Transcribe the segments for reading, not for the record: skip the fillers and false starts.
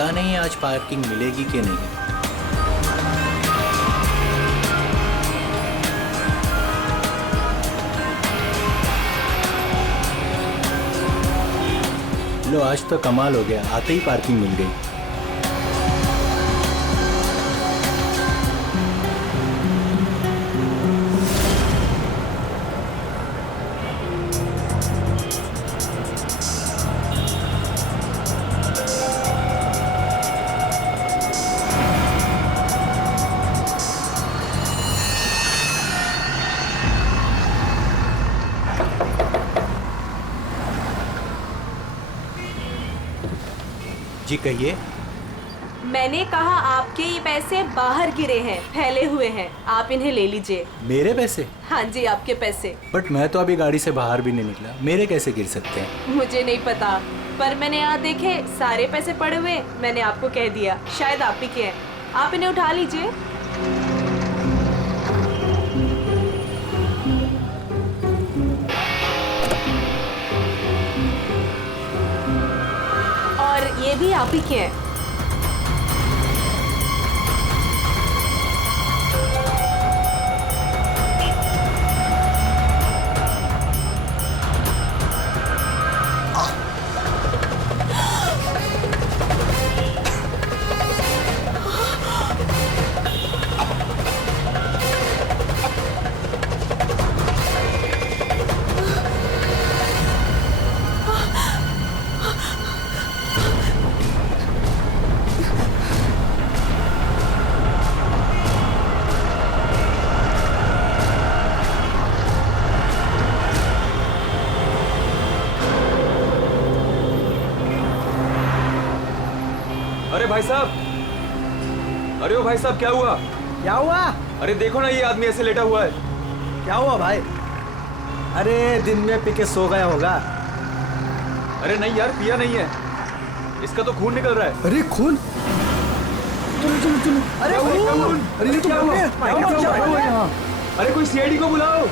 पता नहीं आज पार्किंग मिलेगी कि नहीं। लो, आज तो कमाल हो गया, आते ही पार्किंग मिल गई। जी कहिए। मैंने कहा आपके ये पैसे बाहर गिरे हैं, फैले हुए हैं, आप इन्हें ले लीजिए। मेरे पैसे? हाँ जी, आपके पैसे। बट मैं तो अभी गाड़ी से बाहर भी नहीं निकला, मेरे कैसे गिर सकते हैं? मुझे नहीं पता, पर मैंने यहाँ देखे सारे पैसे पड़े हुए, मैंने आपको कह दिया, शायद आप ही के हैं। आप इन्हें उठा लीजिए। और ये भी आप ही के हैं। अरे भाई साहब, अरे ओ भाई साहब, क्या हुआ? क्या हुआ? अरे देखो ना, ये आदमी ऐसे लेटा हुआ है। क्या हुआ भाई? अरे दिन में पी के सो गया होगा। अरे नहीं यार, पिया नहीं है, इसका तो खून निकल रहा है। अरे खून? चलो चलो चलो। अरे खून! अरे ये तो क्या हुआ? अरे कोई सीआईडी को बुलाओ।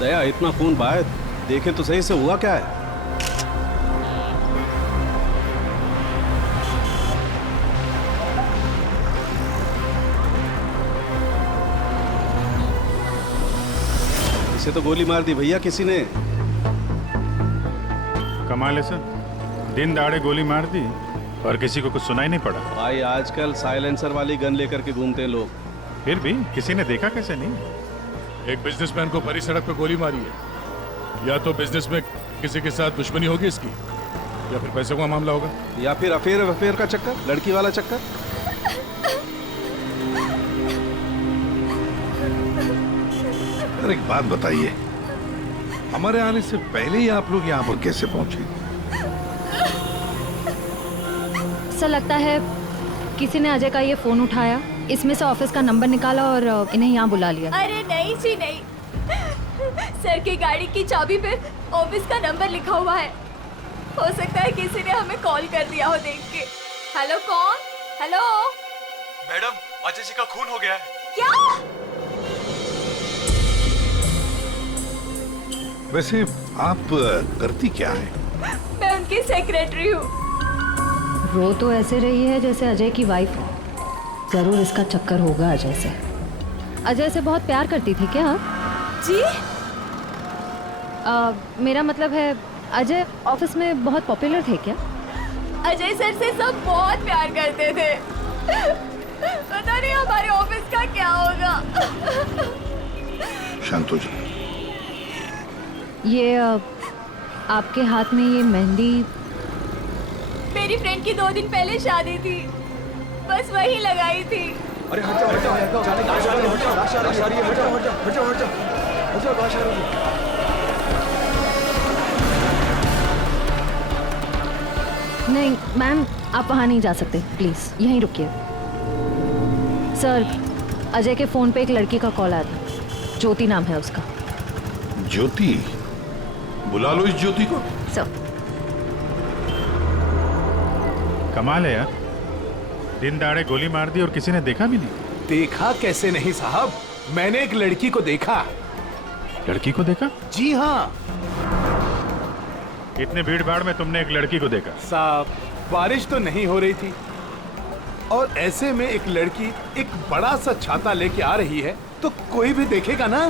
दया, इतना खून बाहर देखे तो सही से हुआ क्या है? इसे तो गोली मार दी भैया किसी ने। कमाल है सर, दिन दहाड़े गोली मार दी और किसी को कुछ सुनाई नहीं पड़ा। भाई आजकल साइलेंसर वाली गन लेकर के घूमते हैं लोग। फिर भी किसी ने देखा कैसे नहीं? एक बिजनेसमैन को भरी सड़क पे गोली मारी है। या तो बिजनेस में किसी के साथ दुश्मनी होगी इसकी, या फिर पैसे का मामला होगा, या फिर अफेयर का चक्कर, लड़की वाला चक्कर। अरे एक बात बताइए, हमारे आने से पहले ही आप लोग यहाँ पर कैसे पहुंचे? ऐसा लगता है किसी ने अजय का ये फोन उठाया, इसमें से ऑफिस का नंबर निकाला और इन्हें यहाँ बुला लिया। अरे नहीं जी नहीं, सर की गाड़ी की चाबी पे ऑफिस का नंबर लिखा हुआ है। हो सकता है किसी ने हमें कॉल कर दिया हो देख के। हेलो, कौन? हेलो मैडम, अजय जी का खून हो गया है। क्या? वैसे आप करती क्या है? मैं उनकी सेक्रेटरी हूँ। रो तो ऐसे रही है जैसे अजय की वाइफ हो। जरूर इसका चक्कर होगा अजय से। अजय से बहुत प्यार करती थी क्या? जी? मेरा मतलब है अजय ऑफिस में बहुत पॉपुलर थे क्या? अजय सर से सब बहुत प्यार करते थे। पता नहीं हमारे ऑफिस का क्या होगा। शांत हो जा। ये आपके हाथ में ये मेहंदी? मेरी फ्रेंड की 2 दिन पहले शादी थी, बस वही लगाई थी। अरे हट जाओ, हट जाओ, हट जाओ। नहीं मैम, आप वहाँ नहीं जा सकते, प्लीज यहीं रुकिए। सर, अजय के फोन पे एक लड़की का कॉल आया था, ज्योति नाम है उसका। ज्योति? बुला लो इस ज्योति को। सर। कमाल है यार, दिन दहाड़े गोली मार दी और किसी ने देखा भी नहीं। देखा कैसे नहीं साहब, मैंने एक लड़की को देखा। लड़की को देखा? जी हाँ इतनी भीड़ भाड़ में तुमने एक लड़की को देखा? साहब, बारिश तो नहीं हो रही थी और ऐसे में एक लड़की एक बड़ा सा छाता लेके आ रही है तो कोई भी देखेगा ना।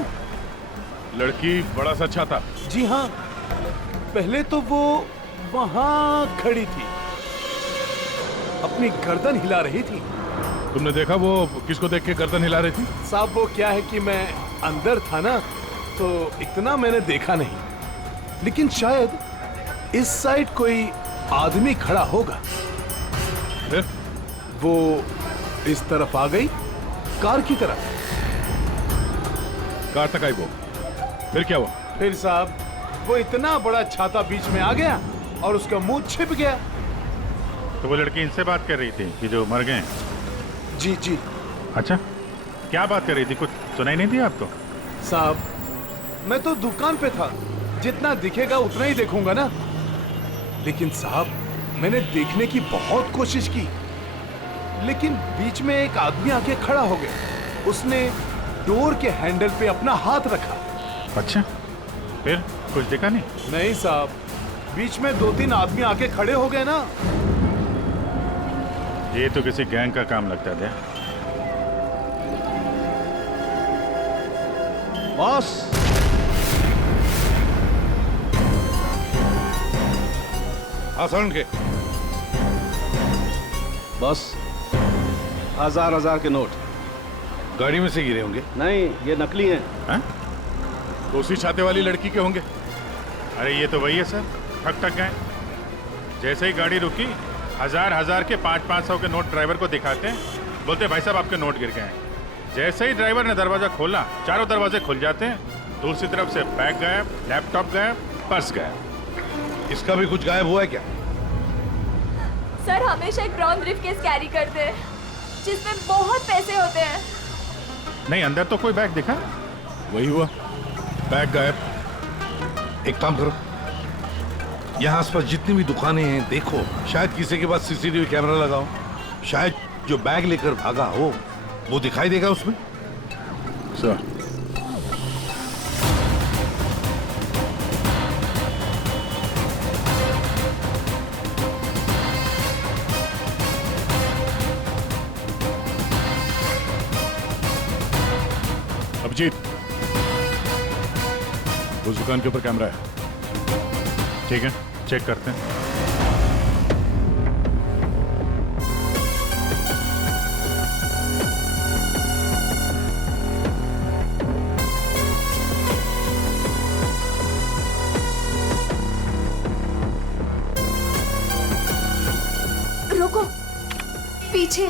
लड़की बड़ा सा छाता? जी हाँ, पहले तो वो वहां खड़ी थी, अपनी गर्दन हिला रही थी। तुमने देखा वो किसको देख के गर्दन हिला रही थी? साहब वो क्या है कि मैं अंदर था ना तो इतना मैंने देखा नहीं, लेकिन शायद इस साइड कोई आदमी खड़ा होगा। फिर? वो इस तरफ आ गई, कार की तरफ। कार तक आई वो, फिर क्या हुआ? फिर साहब वो इतना बड़ा छाता बीच में आ गया और उसका मुंह छिप गया। तो वो लड़की इनसे बात कर रही थी कि जो मर गए? जी जी अच्छा, क्या बात कर रही थी? कुछ सुनाई नहीं दिया आपको? साहब मैं तो दुकान पे था, जितना दिखेगा उतना ही देखूंगा ना। लेकिन साहब मैंने देखने की बहुत कोशिश की, लेकिन बीच में एक आदमी आके खड़ा हो गया। उसने डोर के हैंडल पे अपना हाथ रखा। अच्छा, फिर कुछ दिखा नहीं? नहीं साहब, बीच में 2-3 आदमी आके खड़े हो गए ना। ये तो किसी गैंग का काम लगता है। बॉस, आसान के बॉस, 1000 के नोट। गाड़ी में से गिरे होंगे। नहीं, ये नकली हैं। हाँ? तो उसी छाते वाली लड़की के होंगे। अरे ये तो वही है सर, ठक गए। जैसे ही गाड़ी रुकी, 1000 के 500 के नोट ड्राइवर को दिखाते हैं, बोलते भाई साहब आपके नोट गिर गए हैं। जैसे ही ड्राइवर ने दरवाजा खोला, चारों दरवाजे खुल जाते हैं। दूसरी तरफ से बैग गायब, लैपटॉप गायब, पर्स गायब। इसका भी कुछ गायब हुआ है क्या? सर हमेशा एक ब्राउन ब्रीफकेस कैरी करते हैं जिसमें बहुत पैसे होते हैं। नहीं, अंदर तो कोई बैग दिखा? वही हुआ, बैग गायब। एक काम करो, यहाँ आसपास जितनी भी दुकानें हैं देखो, शायद किसी के पास सीसीटीवी कैमरा लगाओ। शायद जो बैग लेकर भागा हो वो दिखाई देगा उसमें। सर अभिजीत, उस दुकान के ऊपर कैमरा है। ठीक है, चेक करते हैं। रुको, पीछे।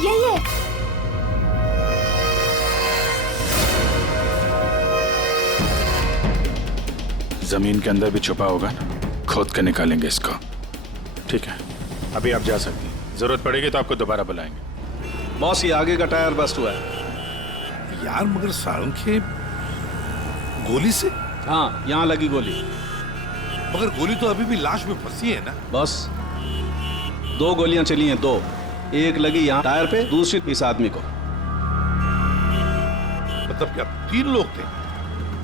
यही है। जमीन के अंदर भी छुपा होगा ना, खोद के निकालेंगे इसको। ठीक है, अभी आप जा सकती हैं। जरूरत पड़ेगी तो आपको दोबारा बुलाएंगे। बॉस, ये आगे का टायर बस्ट हुआ है। यार मगर सारंगे, गोली से? हाँ, यहाँ लगी गोली। मगर गोली तो अभी भी लाश में फंसी है ना। बस 2 गोलियां चली हैं, 2। एक लगी यहाँ टायर पे, दूसरी इस आदमी को। मतलब क्या 3 लोग थे?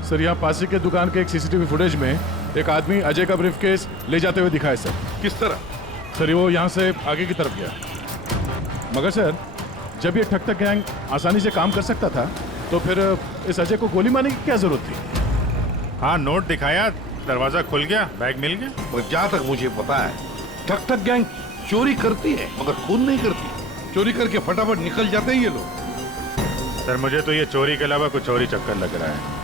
सर यहाँ पासी के दुकान के एक सीसीटीवी फुटेज में एक आदमी अजय का ब्रीफकेस ले जाते हुए दिखा है सर। किस तरह? सर वो यहाँ से आगे की तरफ गया, मगर सर जब ये ठक गैंग आसानी से काम कर सकता था तो फिर इस अजय को गोली मारने की क्या जरूरत थी? हाँ, नोट दिखाया, दरवाजा खुल गया, बैग मिल गया। मगर जहाँ तक मुझे पता है, ठक गैंग चोरी करती है मगर खून नहीं करती। चोरी करके फटाफट निकल जाते हैं ये लोग। सर मुझे तो ये चोरी के अलावा कुछ और ही चक्कर लग रहा है।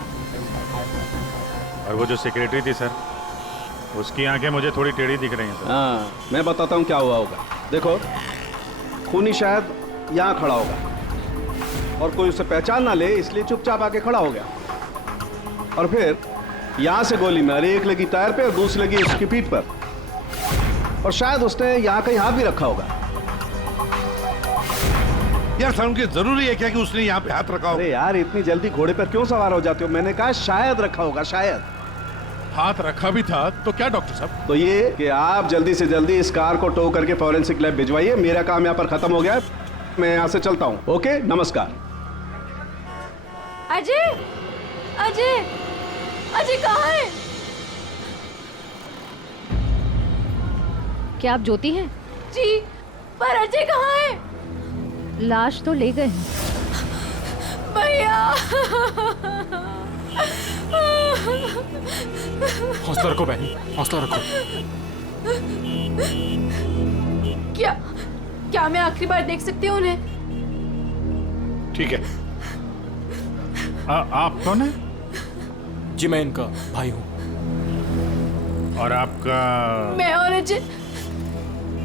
और वो जो सेक्रेटरी थी सर, उसकी आंखें मुझे थोड़ी टेढ़ी दिख रही हैं सर। हाँ, मैं बताता हूँ क्या हुआ होगा। देखो, खूनी शायद यहाँ खड़ा होगा और कोई उसे पहचान ना ले, इसलिए चुपचाप आके खड़ा हो गया। और फिर यहाँ से गोली मारी, एक लगी टायर पे और दूसरी लगी उसकी पीठ पर। और शायद उसने यहाँ कहीं हाथ भी रखा होगा। यार सारंगे, जरूरी है क्या कि उसने यहाँ पे हाथ रखा हो? अरे यार, इतनी जल्दी घोड़े पर क्यों सवार हो जाते हो? मैंने कहा शायद रखा होगा, शायद। हाथ रखा भी था तो क्या डॉक्टर साहब? तो ये कि आप जल्दी से जल्दी इस कार को टो करके फॉरेंसिक लैब भिजवाइए। मेरा काम यहाँ पर खत्म हो गया है, मैं यहाँ से चलता हूँ। ओके, नमस्कार। अजय, अजय, अजय कहाँ है? क्या आप ज्योति हैं? जी, पर अजय कहाँ है? लाश तो ले गए हैं। भैया, हौसला रखो बहन, हौसला रखो। क्या क्या मैं आखिरी बार देख सकती हूँ उन्हें? ठीक है। आप कौन है? जी मैं इनका भाई हूँ। और आपका? मैं और अजय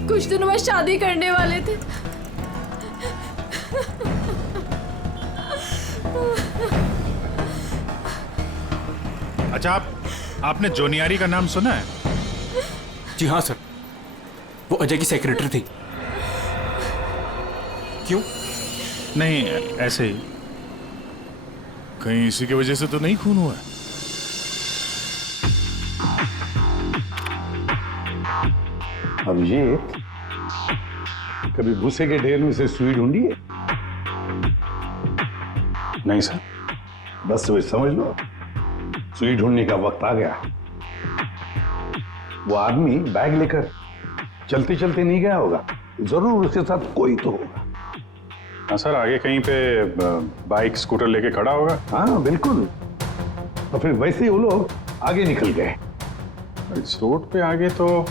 कुछ दिनों बाद शादी करने वाले थे। अच्छा, आपने जोनियारी का नाम सुना है? जी हाँ सर, वो अजय की सेक्रेटरी थी। क्यों? नहीं, ऐसे ही। कहीं इसी की वजह से तो नहीं खून हुआ है? अभिजीत, कभी भूसे के ढेर में से सुई ढूंढी है? नहीं सर। बस वही समझ लो, सुई ढूंढने का वक्त आ गया। वो आदमी बैग लेकर चलते चलते नहीं गया होगा, जरूर उसके साथ कोई तो होगा। हाँ सर, आगे कहीं पे बाइक स्कूटर लेके खड़ा होगा। हाँ बिल्कुल। और फिर वैसे ही वो लोग आगे निकल गए। इस रोड पे आगे तो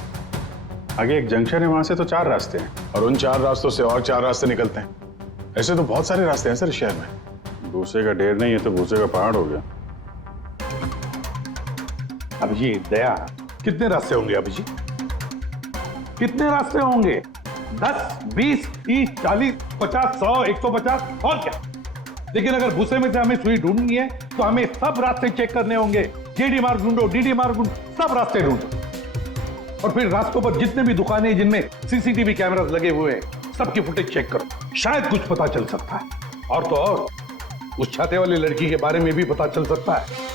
आगे एक जंक्शन है, वहां से तो 4 रास्ते हैं। और उन 4 रास्तों से और 4 रास्ते निकलते हैं। ऐसे तो बहुत सारे रास्ते हैं सर शहर में। भूसे का ढेर नहीं है तो भूसे का पहाड़ हो गया। अभिजीत, दया, कितने रास्ते होंगे अभिजीत? कितने रास्ते होंगे? 10, 20, 30, 40, 50, 100, 150 और क्या? लेकिन अगर भूसे में से हमें सुई ढूंढनी है तो हमें सब रास्ते चेक करने होंगे। जेडी मार्ग ढूंढो, डीडी मार्ग ढूंढो, सब रास्ते ढूंढो। और फिर रास्तों पर जितने भी दुकानें हैं जिनमें सीसीटीवी कैमरास लगे हुए हैं, सबकी फुटेज चेक करो, शायद कुछ पता चल सकता है। और तो और उस छाते वाली लड़की के बारे में भी पता चल सकता है।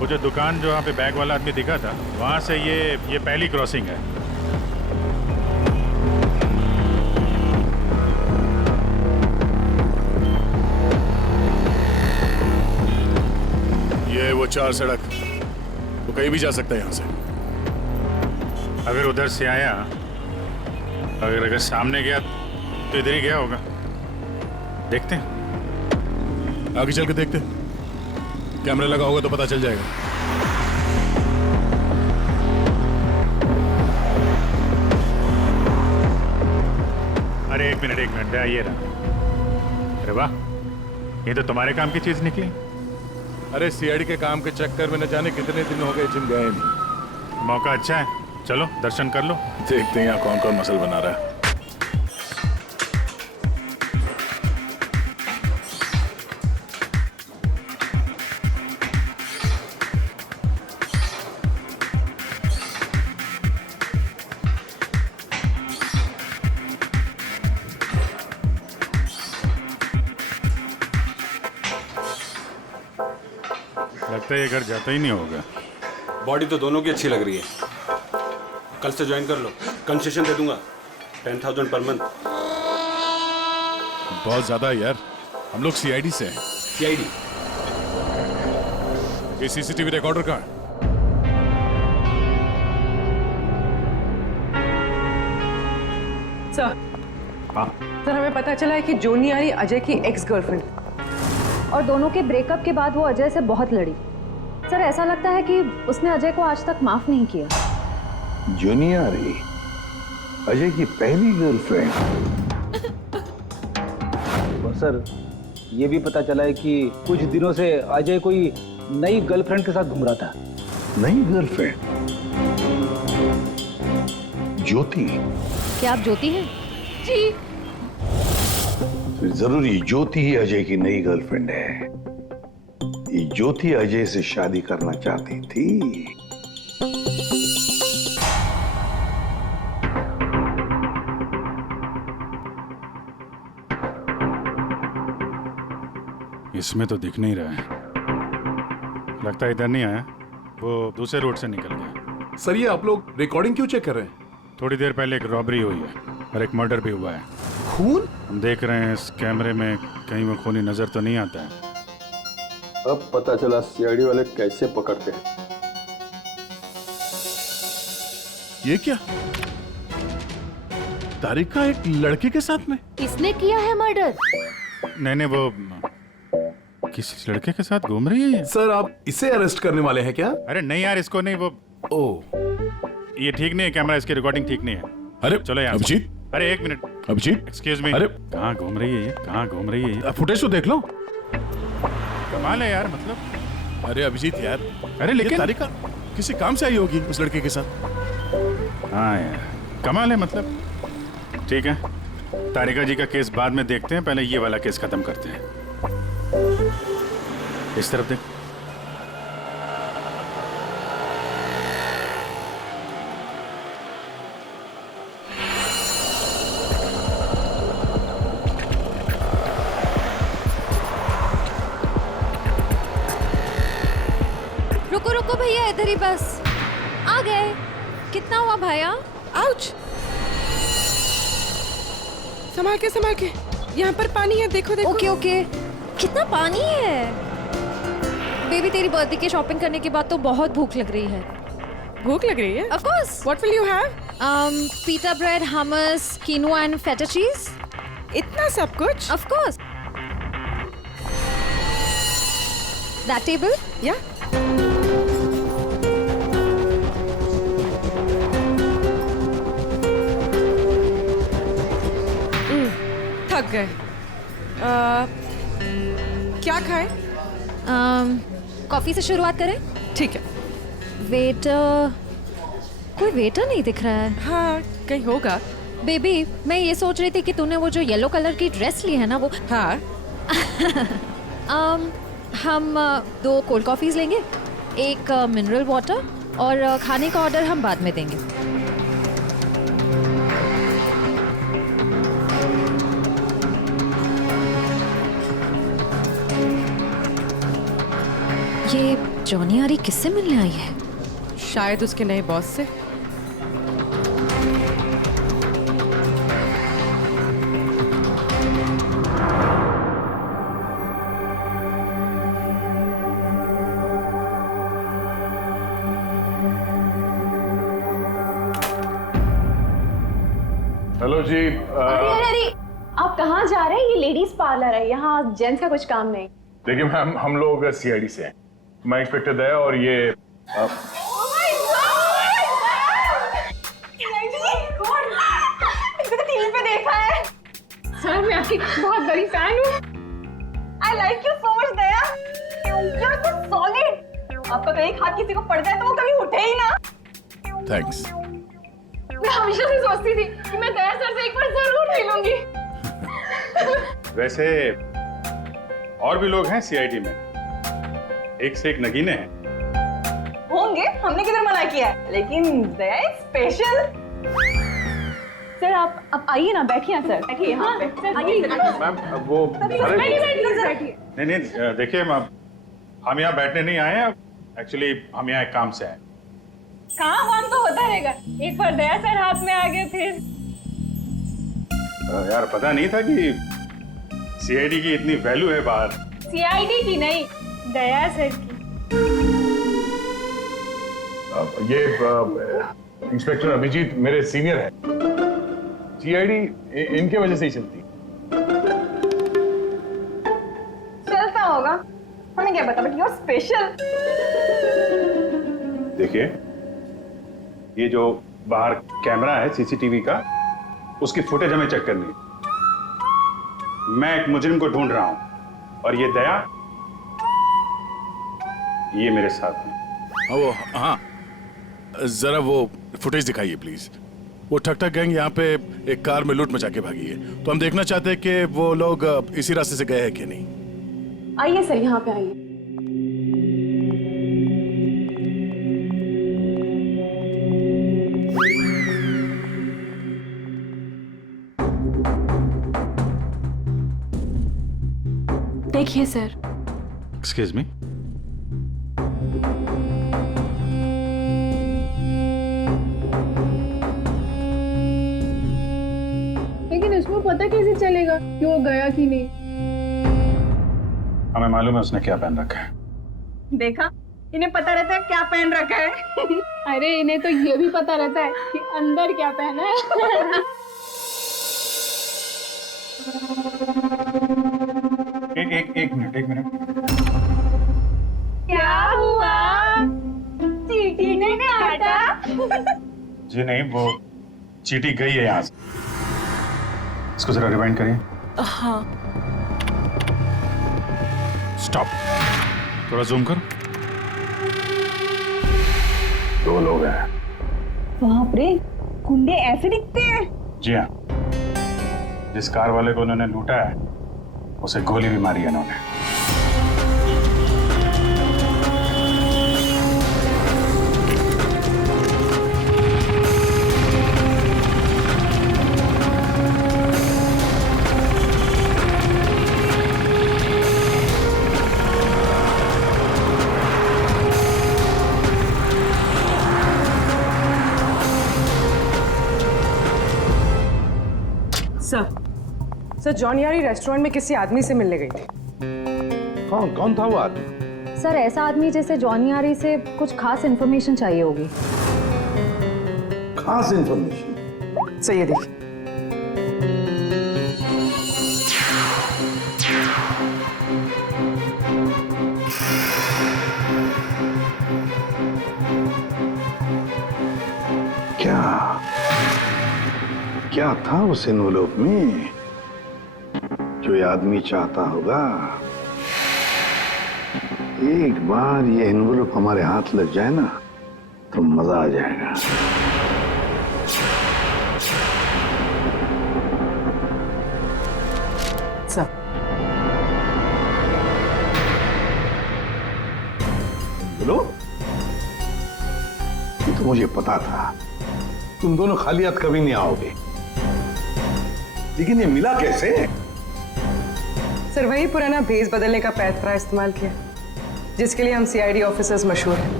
वो जो दुकान जो वहाँ पे बैग वाला आदमी दिखा था, वहाँ से ये पहली क्रॉसिंग है। ये वो 4 सड़क, वो कहीं भी जा सकता है यहाँ से। अगर उधर से आया, अगर सामने गया तो इधर ही गया होगा। देखते हैं, आगे चल के देखते हैं। कैमरा लगा होगा तो पता चल जाएगा। अरे एक मिनट, ये रहा। अरे वाह, ये तो तुम्हारे काम की चीज निकली। अरे सीआईडी के काम के चक्कर में न जाने कितने दिन हो गए जिम गए नहीं। मौका अच्छा है, चलो दर्शन कर लो। देखते हैं यहाँ कौन कौन मसल बना रहा है। लगता है ये घर जाता ही नहीं होगा। बॉडी तो दोनों की अच्छी लग रही है। कल से ज्वाइन कर लो, कंसेशन दे दूंगा 10,000 पर मंथ। बहुत ज्यादा है यार, हम लोग सीआईडी से हैं। सीआईडी? ये सीसीटीवी रिकॉर्डर कहाँ है? सर, सर हमें पता चला है कि जोनियारी अजय की एक्स गर्लफ्रेंड, और दोनों के ब्रेकअप के बाद वो अजय से बहुत लड़ी। सर ऐसा लगता है कि उसने अजय को आज तक माफ नहीं किया। जोनियारी अजय की पहली गर्लफ्रेंड? और सर ये भी पता चला है कि कुछ दिनों से अजय कोई नई गर्लफ्रेंड के साथ घूम रहा था। नई गर्लफ्रेंड? ज्योति? क्या आप ज्योति हैं? जी। तो जरूरी ज्योति ही अजय की नई गर्लफ्रेंड है। ये ज्योति अजय से शादी करना चाहती थी। इसमें तो दिख नहीं रहा है, लगता है इधर नहीं आया, वो दूसरे रोड से निकल गया। सर ये आप लोग रिकॉर्डिंग क्यों चेक कर रहे हैं? थोड़ी देर पहले एक रॉबरी हुई है और एक मर्डर भी हुआ है। खून? हम देख रहे हैं इस कैमरे में कहीं वो खूनी नजर तो नहीं आता है। अब पता चला सीआईडी वाले कैसे पकड़ते हैं। ये क्या? तारिका एक लड़के के साथ में? किसने किया है मर्डर? नहीं, वो किसी लड़के के साथ घूम रही है ये। सर आप इसे अरेस्ट करने वाले हैं क्या? अरे नहीं यार, इसको नहीं। वो ये ठीक नहीं है, कैमरा इसकी रिकॉर्डिंग ठीक नहीं है। अरे चलो यार। अभिजीत, अरे एक मिनट। Abhijit, excuse me. अरे कहाँ घूम रही है ये? कहाँ घूम रही है ये? फुटेज तो देख लो। कमाल है यार, मतलब। अरे अभिजीत यार, अरे लेकिन तारिका किसी काम से आई होगी उस लड़के के साथ। हाँ यार, कमाल है मतलब। ठीक है, तारिका जी का केस बाद में देखते हैं, पहले ये वाला केस खत्म करते हैं। इस तरफ देख। रुको रुको भैया, इधर ही बस। आ गए। कितना हुआ भैया? आउच! संभाल के, यहाँ पर पानी है, देखो देखो। Okay okay. कितना पानी है? बेबी तेरी बर्थडे की शॉपिंग करने के बाद तो बहुत भूख लग रही है। भूख लग रही है? Of course. What will you have? Pita bread, hummus, quinoa and feta cheese. इतना सब कुछ? Of course. That table? Yeah. थक गए। क्या खाएं? कॉफी से शुरुआत करें? ठीक है। वेटर, कोई वेटर नहीं दिख रहा है। हाँ, कहीं होगा। बेबी मैं ये सोच रही थी कि तूने वो जो येलो कलर की ड्रेस ली है ना वो। हाँ। हम 2 कोल्ड कॉफीज लेंगे, 1 मिनरल वाटर और खाने का ऑर्डर हम बाद में देंगे। ये जॉनी आरी किससे मिलने आई है? शायद उसके नए बॉस से। हेलो जी। अरे आप कहाँ जा रहे हैं? ये लेडीज पार्लर है, यहाँ जेंट्स का कुछ काम नहीं। देखिए मैम, हम लोग सीआईडी से हैं। मैं इंस्पेक्टर दया और ये टीवी पे देखा है सर, मैं आपकी बहुत बड़ी फैन हूँ। I like you so much Daya, you are so solid. आपका कहीं हाथ किसी को पड़ जाए तो वो कभी उठे ही ना। थैंक्स। मैं हमेशा से सोचती थी कि मैं दया सर से एक बार जरूर मिलूंगी। वैसे और भी लोग हैं सीआईडी में, एक से एक नगीने हैं। होंगे, हमने किधर मना किया है, लेकिन दया इज स्पेशल। सर आप आइए ना, बैठिए सर, बैठिए यहाँ पे। मैम वो बैठिए। नहीं, देखिए मैम, हम यहाँ बैठने नहीं आए हैं, एक्चुअली हम यहाँ एक काम से आए। काम तो होता रहेगा, एक बार दया सर हाथ में आ गए फिर। यार पता नहीं था कि सीआईडी की इतनी वैल्यू है बाहर। सीआईडी की नहीं, दया सर की। ये इंस्पेक्टर अभिजीत मेरे सीनियर हैं। सीआईडी इनके वजह से ही चलती। चलता होगा, हमें क्या पता, बट यू आर स्पेशल। देखिए, ये जो बाहर कैमरा है सीसीटीवी का, उसकी फुटेज हमें चेक करनी है। मैं एक मुजरिम को ढूंढ रहा हूं और ये दया ये मेरे साथ है। हाँ, जरा वो फुटेज दिखाइए प्लीज। वो ठकठक गैंग यहाँ पे एक कार में लूट मचा के भागी है, तो हम देखना चाहते हैं कि वो लोग इसी रास्ते से गए हैं कि नहीं। आइए सर, यहाँ पे आइए। देखिए सर। Excuse me. लेकिन इसको पता कैसे चलेगा कि वो गया कि नहीं? हमें मालूम है उसने क्या पहन रखा है। देखा, इन्हें पता रहता है क्या पहन रखा है। अरे इन्हें तो ये भी पता रहता है कि अंदर क्या पहना है। एक मिनट। क्या हुआ? चींटी ने काटा? जी नहीं, वो चींटी गई है यहाँ से। इसको जरा रिवाइंड करिए। हाँ। स्टॉप, थोड़ा जूम करो। 2 लोग हैं। बाप रे, गुंडे ऐसे दिखते हैं? जी हाँ, जिस कार वाले को उन्होंने लूटा है उसे गोली भी मारी है उन्होंने। सर जॉनियारी रेस्टोरेंट में किसी आदमी से मिलने गई थी। कौन था वो आदमी? सर ऐसा आदमी जैसे जॉनियारी से कुछ खास इन्फॉर्मेशन चाहिए होगी। खास इन्फॉर्मेशन? सही है, देखिए। क्या था उस एनवेलप में जो ये आदमी चाहता होगा? एक बार ये एनवेलप हमारे हाथ लग जाए ना तो मजा आ जाएगा। सर, बोलो। ये तो मुझे पता था, तुम दोनों खाली हाथ कभी नहीं आओगे, लेकिन ये मिला कैसे? सर वही पुराना भेस बदलने का पैतरा इस्तेमाल किया जिसके लिए हम सीआईडी ऑफिसर्स मशहूर हैं।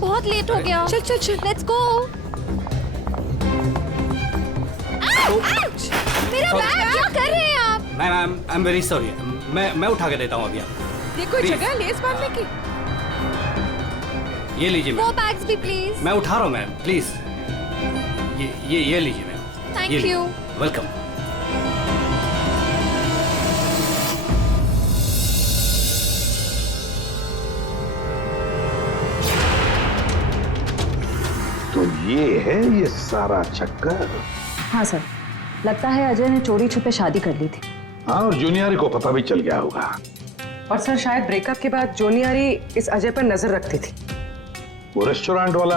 बहुत लेट हो गया। चल चल चल, लेट्स गो। मेरा बैग, क्या कर रहे हैं आप? Ma'am I am very sorry, मैं उठा के देता हूँ अभी आपको। ये कोई जगह है लेस बांधने की? ये लीजिए वो मैम। बैग्स भी प्लीज। मैं उठा रहा हूँ मैम, प्लीज। ये लीजिए मैम। Thank you. वेलकम। तो ये है ये सारा चक्कर। हाँ सर, लगता है अजय ने चोरी छुपे शादी कर ली थी। हाँ, और जूनियर को पता भी चल गया होगा। और सर शायद ब्रेकअप के बाद जॉनियारी इस अजय पर नजर रखती थी। वो रेस्टोरेंट वाला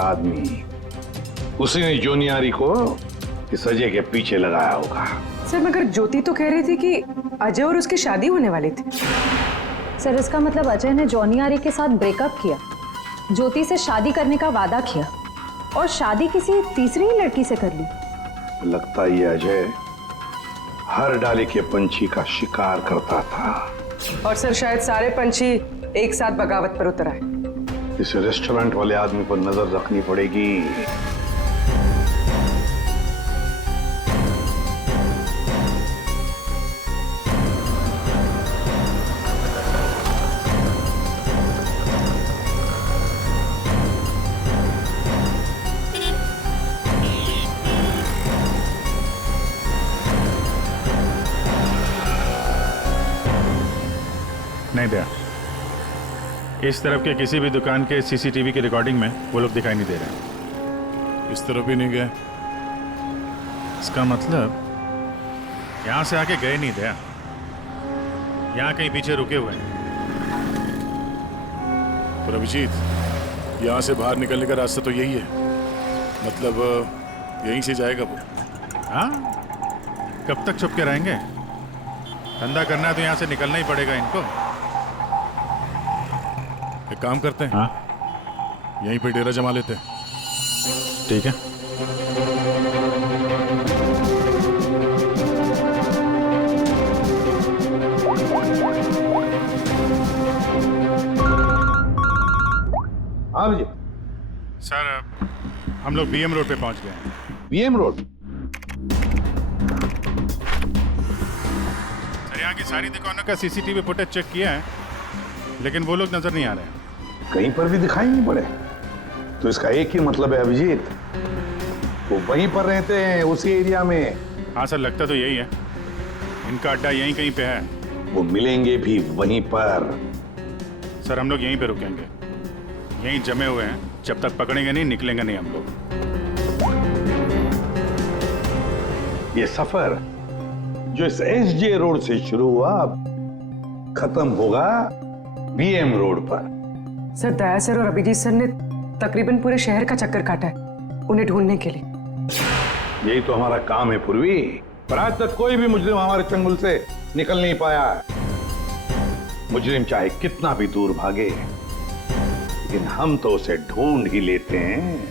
आदमी उसी ने जूनियरी को इस अजय के पीछे लगाया होगा। सर मगर ज्योति तो कह रही थी कि अजय और उसकी शादी होने वाली थी। सर इसका मतलब अजय ने जॉनियारी के साथ ब्रेकअप किया, ज्योति से शादी करने का वादा किया और शादी किसी तीसरी ही लड़की से कर ली। लगता है ये अजय हर डाली के पंछी का शिकार करता था। और सर शायद सारे पंछी एक साथ बगावत पर उतर आए। इस रेस्टोरेंट वाले आदमी पर नजर रखनी पड़ेगी। नहीं दया, इस तरफ के किसी भी दुकान के सीसीटीवी की रिकॉर्डिंग में वो लोग दिखाई नहीं दे रहे। इस तरफ भी नहीं गए। इसका मतलब यहां से आके गए नहीं दया, यहाँ कहीं पीछे रुके हुए हैं। पर अभिजीत, यहाँ से बाहर निकलने का रास्ता तो यही है, मतलब यहीं से जाएगा वो। हाँ, कब तक छुप के रहेंगे? धंधा करना है तो यहाँ से निकलना ही पड़ेगा इनको। एक काम करते हैं, हाँ? यहीं पे डेरा जमा लेते हैं। ठीक है। हाँ भैया। सर, हम लोग बीएम रोड पे पहुंच गए हैं। BM road? सर, यहाँ की सारी दुकानों का सीसीटीवी फुटेज चेक किया है, लेकिन वो लोग नजर नहीं आ रहे हैं। कहीं पर भी दिखाई नहीं पड़े। तो इसका एक ही मतलब है अभिजीत, वो वहीं पर रहते हैं, उसी एरिया में। हाँ सर, लगता तो यही है। इनका अड्डा यहीं कहीं पे है। वो मिलेंगे भी वहीं पर। सर, हम लोग यहीं पे रुकेंगे, यहीं जमे हुए हैं। जब तक पकड़ेंगे नहीं, निकलेंगे नहीं हम लोग। ये सफर जो इस एसजे रोड से शुरू हुआ, अब खत्म होगा बीएम रोड पर। सर, दया सर और अभिजीत सर ने तकरीबन पूरे शहर का चक्कर काटा है उन्हें ढूंढने के लिए। यही तो हमारा काम है पूर्वी, पर आज तक कोई भी मुजरिम हमारे चंगुल से निकल नहीं पाया। मुजरिम चाहे कितना भी दूर भागे, लेकिन हम तो उसे ढूंढ ही लेते हैं।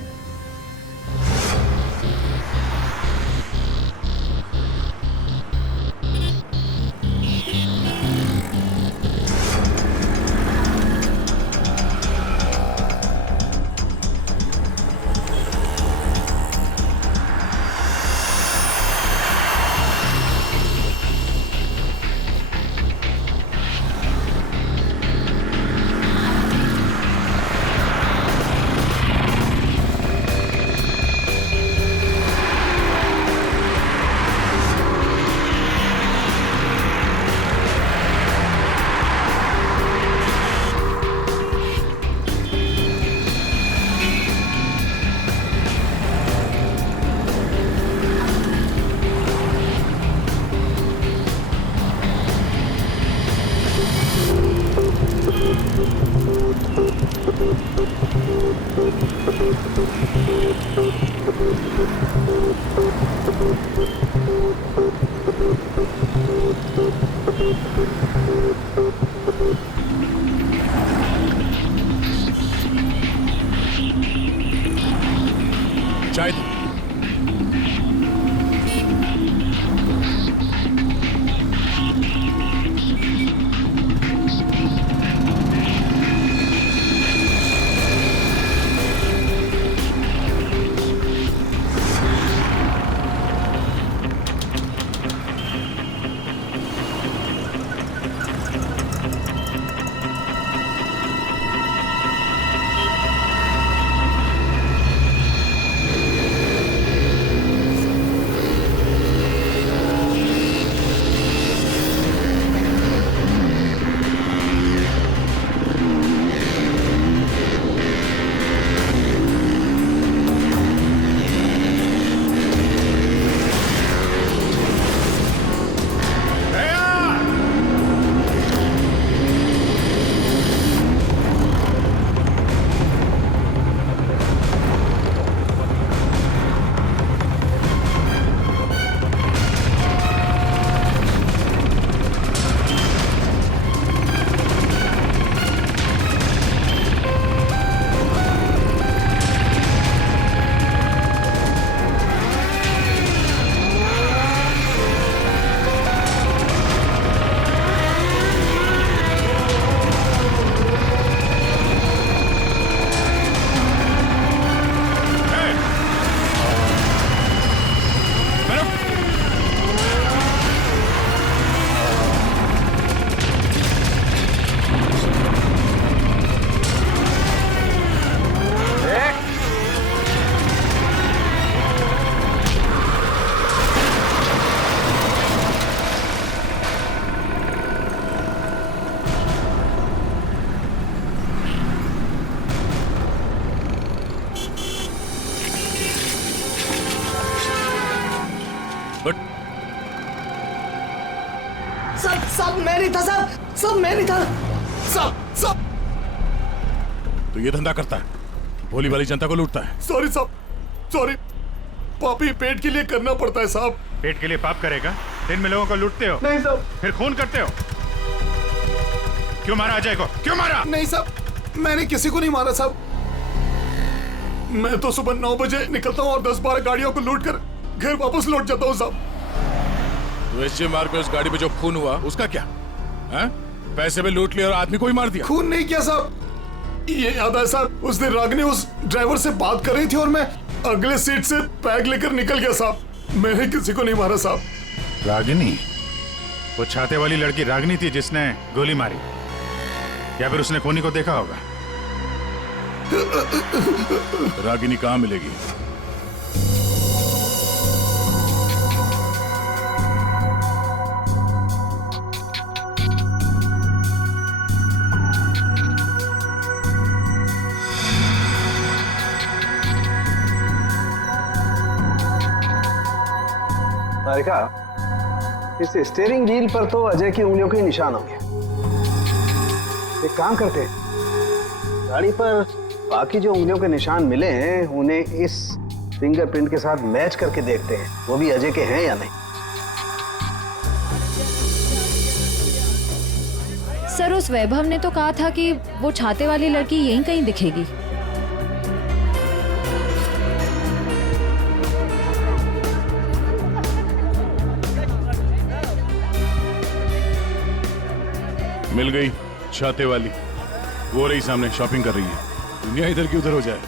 चाय दो। सब मैं नहीं था सब मैं नहीं था। सब तो ये धंधा करता है? भोली वाली जनता को लूटता है। सॉरी साहब, सॉरी। पापी पेट के लिए करना पड़ता है साहब। पेट के लिए पाप करेगा? दिन में लोगों को लूटते हो? नहीं साहब। फिर खून करते हो? क्यों मारा अजय को? क्यों मारा? नहीं साहब, मैंने किसी को नहीं मारा साहब। मैं तो सुबह 9 बजे निकलता हूँ और 10-12 गाड़ियों को लूट कर घर वापस लौट जाता हूँ साहब। तो एसजे मार्ग पे उस गाड़ी पे जो खून हुआ उसका क्या है? पैसे पे लूट लिया और आदमी को ही मार दिया। खून नहीं किया साहब, ये याद है साहब, उस दिन रागिनी उस ड्राइवर से बात कर रही थी और मैं अगले सीट से बैग लेकर निकल गया साहब। मैंने किसी को नहीं मारा साहब। रागिनी? वो छाते वाली लड़की रागिनी थी जिसने गोली मारी, या फिर उसने खूनी को देखा होगा? रागिनी कहाँ मिलेगी? तारिका, इस स्टीयरिंग व्हील पर तो अजय की उंगलियों के निशान होंगे। एक काम करते हैं, गाड़ी पर बाकी जो उंगलियों के निशान मिले हैं उन्हें इस फिंगरप्रिंट के साथ मैच करके देखते हैं वो भी अजय के हैं या नहीं। सर, उस वैभव ने तो कहा था कि वो छाते वाली लड़की यहीं कहीं दिखेगी। मिल गई छाते वाली, वो रही सामने, शॉपिंग कर रही है। दुनिया इधर की उधर हो जाए,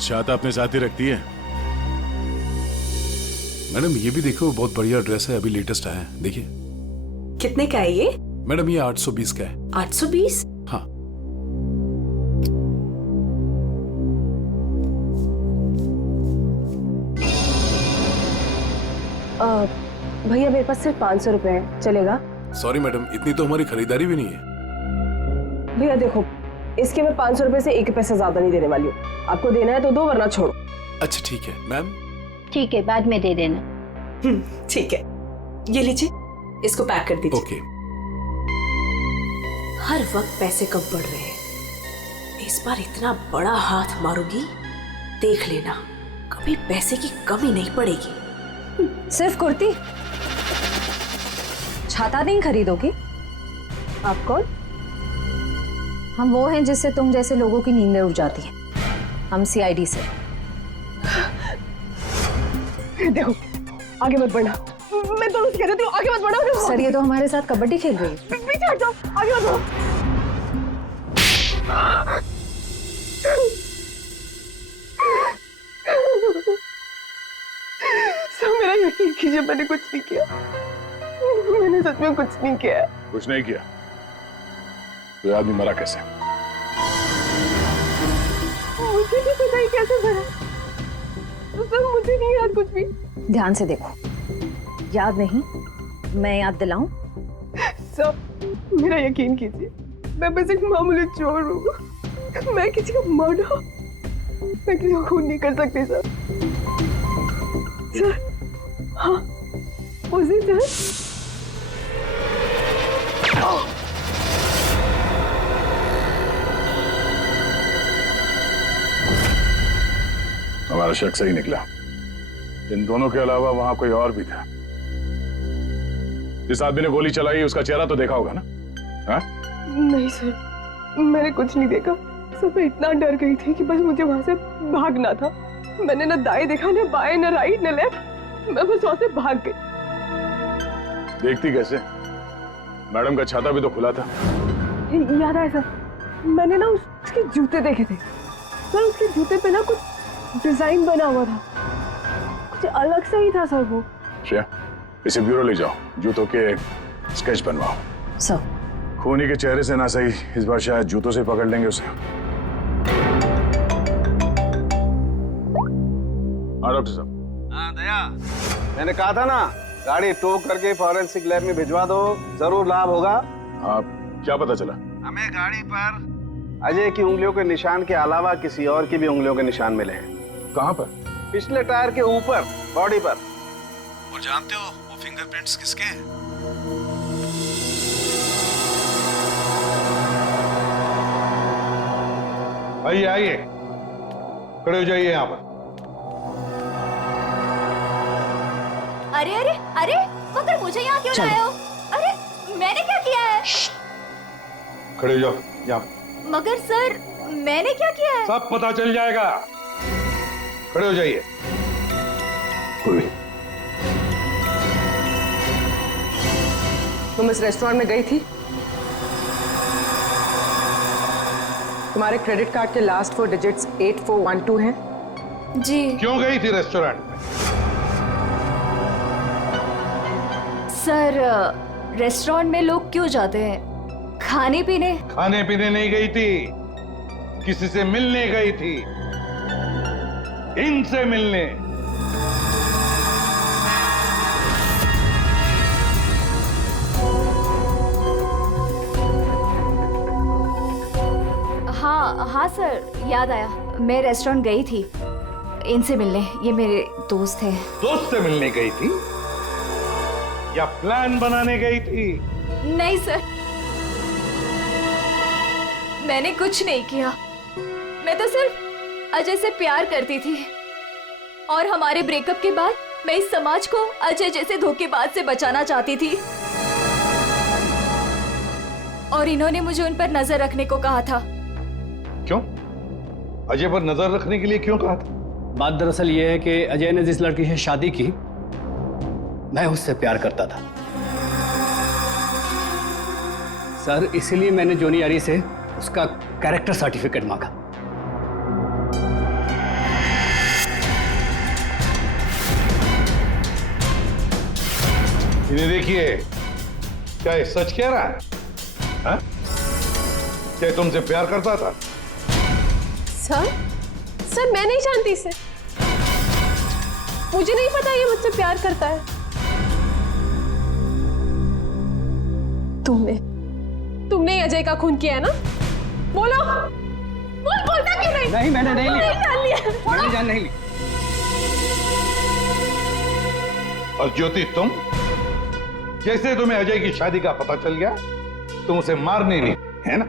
छाता अपने साथ ही रखती है। मैडम ये भी देखो, बहुत बढ़िया ड्रेस है, अभी लेटेस्ट आया है, देखिए। कितने का है ये? मैडम ये 820 का है। 820? हाँ। भैया मेरे पास सिर्फ 500 रुपए है, चलेगा? सॉरी मैडम, इतनी तो हमारी खरीदारी भी नहीं है। भैया देखो, इसके मैं 500 रुपए से 1 पैसा ज्यादा नहीं देने वाली हूँ। आपको देना है तो दो, वरना छोड़ो। अच्छा ठीक है मैम। ठीक है, बाद में दे देना। ठीक है, ये लीजिए, इसको पैक कर दीजिए। ओके। हर वक्त पैसे कम पड़ रहे हैं, इस बार इतना बड़ा हाथ मारूंगी, देख लेना, कभी पैसे की कमी नहीं पड़ेगी। सिर्फ कुर्ती? छाता नहीं खरीदोगी? आप कौन? हम वो हैं जिससे तुम जैसे लोगों की नींदें उड़ जाती हैं। हम सीआईडी से। देखो, आगे मत बढ़ना, मैं तो कह देती हूँ, आगे मत बढ़ना। सर, ये तो हमारे साथ कबड्डी खेल रही है। पीछे हट जाओ, आगे मत बढ़ो। सर मेरा यकीन कीजिए, मैंने कुछ नहीं किया, मैंने सच में कुछ नहीं किया। कुछ नहीं किया? तो आदमी मरा कैसे? मुझे नहीं पता ही कैसे मरा, सर मुझे नहीं याद कुछ भी। ध्यान से देखो, याद नहीं? मैं याद दिलाऊं? सर मेरा यकीन कीजिए, मैं बस एक मामूली चोर हूँ, मैं किसी का मर्डर, मैं किसी को खून नहीं कर सकती सर। सर हाँ, उस दिन सर हमारा शक सही निकला। इन दोनों के अलावा वहां कोई और भी था। जिस आदमी ने गोली चलाई उसका चेहरा तो देखा होगा ना? हाँ? नहीं सर, मैंने कुछ नहीं देखा सर। मैं इतना डर गई थी कि बस मुझे वहां से भागना था। मैंने ना दाएं देखा, ना बाएं, ना राइट, ना लेफ्ट, मैं बस वहां से भाग गई। देखती कैसे? मैडम का छाता भी तो खुला था। याद आया सर, मैंने ना उसके जूते देखे थे सर। उसके जूते पे ना कुछ डिजाइन बना हुआ था, कुछ अलग से ही था सर वो। श्रेया, इसे ब्यूरो ले जाओ, जूतों के स्केच बनवाओ। सर, खूनी के चेहरे से ना सही, इस बार शायद जूतों से पकड़ लेंगे उसे। हाँ डॉक्टर साहब। हाँ दया, मैंने कहा था ना, गाड़ी टो करके फॉरेंसिक लैब में भिजवा दो, जरूर लाभ होगा। आप क्या पता चला? हमें गाड़ी पर अजय की उंगलियों के निशान के अलावा किसी और की भी उंगलियों के निशान मिले हैं। कहाँ पर? पिछले टायर के ऊपर, बॉडी पर। और जानते हो वो फिंगरप्रिंट्स किसके हैं? आइए आइए, खड़े हो जाइए यहाँ पर। अरे अरे अरे, मगर मुझे यहाँ क्यों लाए हो? अरे मैंने क्या किया है? खड़े हो जाओ यहाँ। मगर सर मैंने क्या किया है? सब पता चल जाएगा। खड़े हो जाइए। पूर्वी, तुम इस रेस्टोरेंट में गई थी? तुम्हारे क्रेडिट कार्ड के लास्ट 4 डिजिट्स 8412 हैं? जी। क्यों गई थी रेस्टोरेंट में? सर रेस्टोरेंट में लोग क्यों जाते हैं? खाने पीने। खाने पीने नहीं गई थी, किसी से मिलने गई थी। इनसे मिलने। हाँ हाँ सर, याद आया। मैं रेस्टोरेंट गई थी इनसे मिलने। ये मेरे दोस्त हैं। दोस्त से मिलने गई थी या प्लान बनाने गई थी? नहीं सर, मैंने कुछ नहीं किया। मैं तो सिर्फ अजय से प्यार करती थी और हमारे ब्रेकअप के बाद मैं इस समाज को अजय जैसे धोखेबाज से बचाना चाहती थी और इन्होंने मुझे उन पर नजर रखने को कहा था। क्यों? अजय पर नजर रखने के लिए क्यों कहा था? बात दरअसल ये है कि अजय ने जिस लड़की से शादी की, मैं उससे प्यार करता था सर, इसीलिए मैंने जोनी आरी से उसका कैरेक्टर सर्टिफिकेट मांगा। इन्हें देखिए, क्या ये सच कह रहा है? हा? क्या ये तुमसे प्यार करता था? सर मैं नहीं जानती इसे। मुझे नहीं पता ये मुझसे प्यार करता है। तुमने अजय का खून किया है ना? बोलो, बोलता क्यों नहीं? नहीं, मैंने नहीं लिया। जान लिया। मैंने जान नहीं ली। और ज्योति, तुम जैसे तुम्हें अजय की शादी का पता चल गया, तुम उसे मारने नहीं, है ना?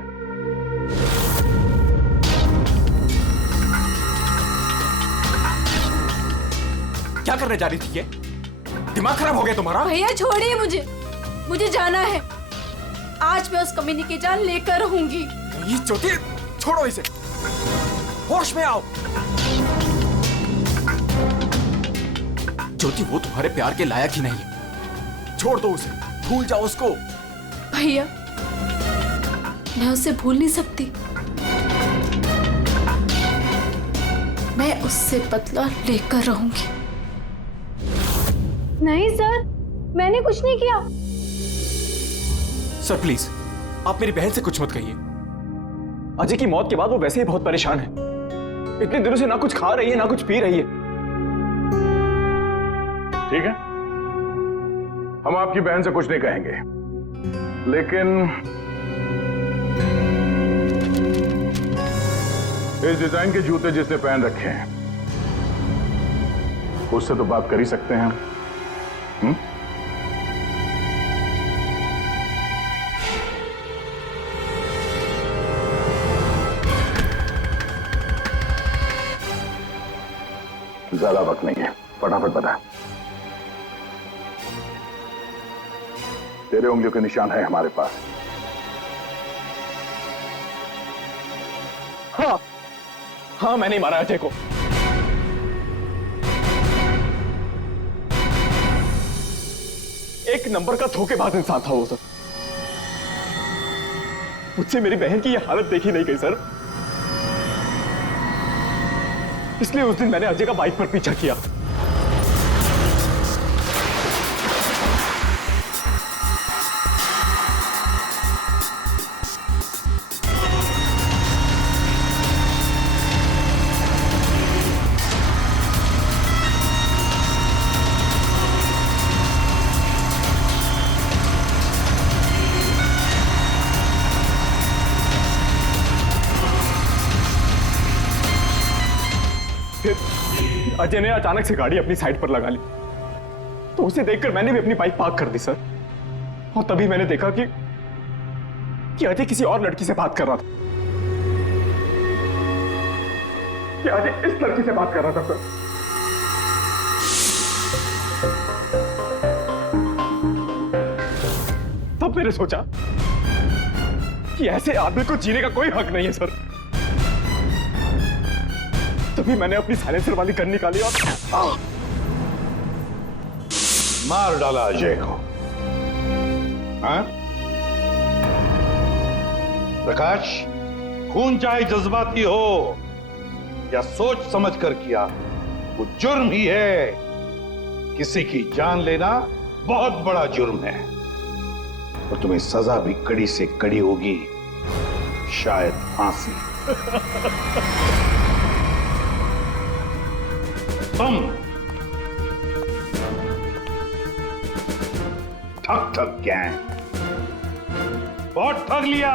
क्या करने जा रही थी ये? दिमाग खराब हो गया तुम्हारा? भैया छोड़िए मुझे जाना है। आज मैं उस कमीनी की जान लेकर रहूंगी। ये ज्योति, छोड़ो इसे, होश में आओ। ज्योति, वो तुम्हारे प्यार के लायक ही नहीं है। छोड़ दो उसे, भूल जाओ उसको। भैया मैं उसे भूल नहीं सकती। मैं उससे बदला लेकर रहूंगी। नहीं सर, मैंने कुछ नहीं किया। सर प्लीज, आप मेरी बहन से कुछ मत कहिए। अजय की मौत के बाद वो वैसे ही बहुत परेशान है। इतने दिनों से ना कुछ खा रही है ना कुछ पी रही है। ठीक है, हम आपकी बहन से कुछ नहीं कहेंगे, लेकिन इस डिजाइन के जूते जिसने पहन रखे हैं उससे तो बात कर ही सकते हैं हम। ज्यादा वक्त नहीं है, फटाफट बता। तेरे उंगलियों के निशान है हमारे पास। हाँ, मैंने मारा अजय को। एक नंबर का धोखेबाज इंसान था वो सर। मुझसे मेरी बहन की ये हालत देखी नहीं गई सर, इसलिए उस दिन मैंने अजय का बाइक पर पीछा किया। अजय ने अचानक से गाड़ी अपनी साइड पर लगा ली, तो उसे देखकर मैंने भी अपनी बाइक पार्क कर दी सर। और तभी मैंने देखा कि अजय किसी और लड़की से बात कर रहा था। कि अजय इस लड़की से बात कर रहा था सर। तब मैंने सोचा कि ऐसे आदमी को जीने का कोई हक नहीं है सर। तभी मैंने अपनी साइलेंसर वाली गन निकाली और मार डाला अजय को। हाँ? प्रकाश, खून चाहे जज्बाती हो या सोच समझ कर किया, वो जुर्म ही है। किसी की जान लेना बहुत बड़ा जुर्म है और तुम्हें सजा भी कड़ी से कड़ी होगी, शायद फांसी। तुम ठग गैंग बहुत ठग लिया।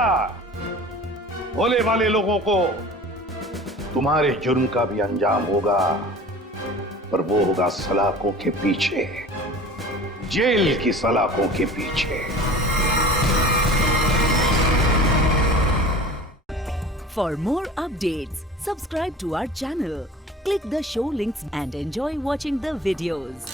भोले वाले लोगों को तुम्हारे जुर्म का भी अंजाम होगा, पर वो होगा सलाखों के पीछे, जेल की सलाखों के पीछे। For more updates, subscribe to our channel, click the show links and enjoy watching the videos.